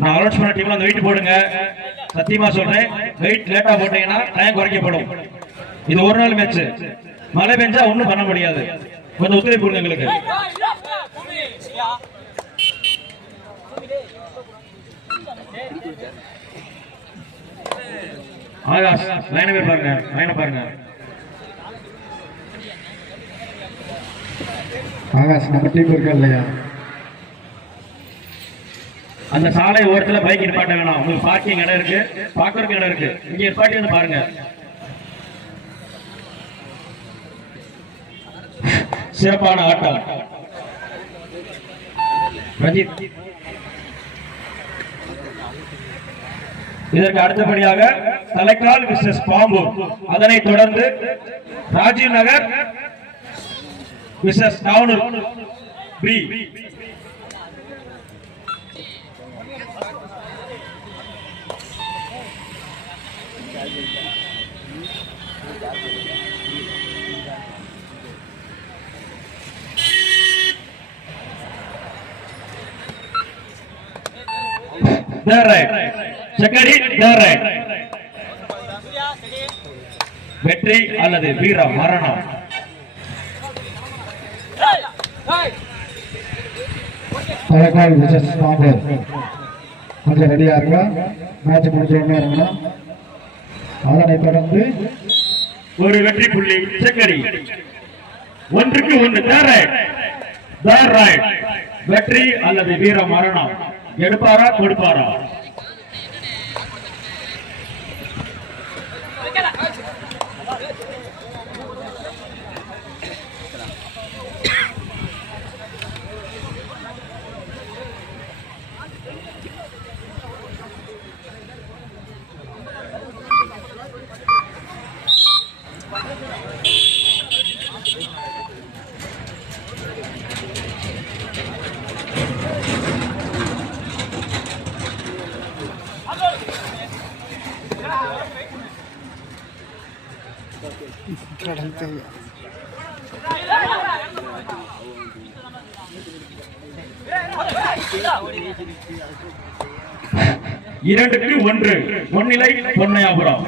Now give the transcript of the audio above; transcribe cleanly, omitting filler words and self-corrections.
நான் அலோன்ஸ் பண்ண டீம்ல அந்த வெயிட் போடுங்க. சத்தியமா சொல்றேன், வெயிட் லேட்டா போட்டீங்கன்னா டைம் குறைக்கப்படும். இது ஒரு நாள் மேட்ச், மழை பெஞ்சா ஒண்ணும் பண்ண முடியாது. கொஞ்சம் ஒத்துழைப்பு கொடுங்க எங்களுக்கு. ஆகாஷ் லைனை பேர் பாருங்க, லைனை பாருங்க. ஆகாஷ் நம்ம டீம் இருக்கா இல்லையா? அந்த சாலை ஓரத்துல பைக் நிப்பாட்ட வேணாம். உங்களுக்கு பார்க்கிங் இடம் இருக்கு, பாக்குறதுக்கு இடம் இருக்கு. இங்க நிப்பாட்டி வந்து பாருங்க. சிறப்பான ஆட்டம் ரஞ்சித். இதற்கு அடுத்தபடியாக தலைக்கால் விசஸ் பாம்பூர், அதனைத் தொடர்ந்து ராஜீவ் நகர் விசஸ் நாவனூர் பி. வெற்றி அல்லது வீர மரணம். தலைக்கால் விசஸ் பாம்பூர் கொஞ்சம் ரெடியா இருக்கா? மேட்ச் முடிஞ்சோடனே இருக்கணும். அதனை தொடர்ந்து ஒரு வெற்றி புள்ளி செக்கடி. 1-1 வெற்றி அல்லது வீர மரணம். எடுப்பாரா கொடுப்பாரா? இரண்டுக்கு 1 முன்னிலை பொன்னையாபுரம்.